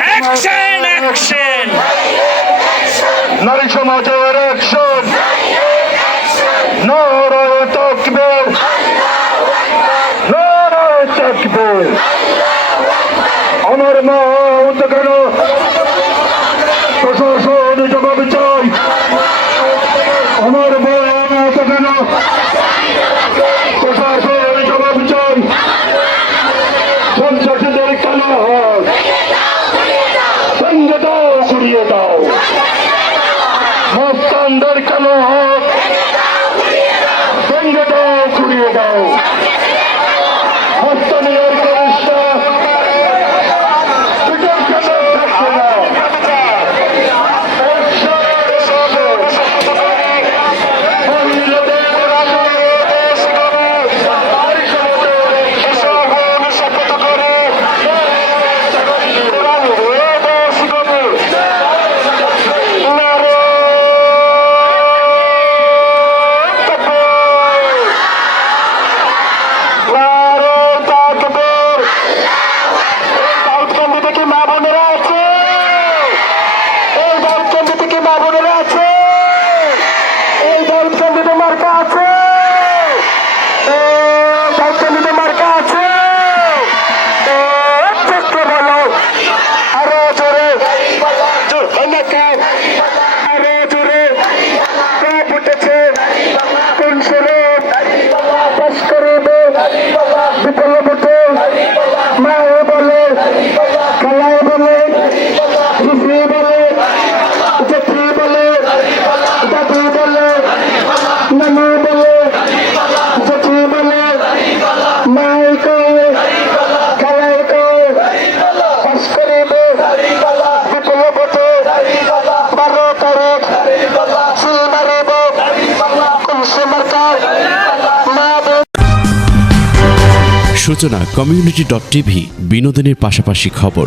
Action action নারী সমাজের action নারায়ে তাকবীর নারায়ে তাকবীর আমার মা কেন প্রশাসন জবাব চাই আমার বোন কেন প্রশাসন জবাব চাই সন্ত্রাসীদের কেন সঙ্গে দাও ঘুরিয়ে দাও মস্তানদের কেন সঙ্গে দাও ঘুরিয়ে দাও মস্তানের করিষ্ঠা সূচনা community.tv বিনোদনের পাশাপাশি খবর।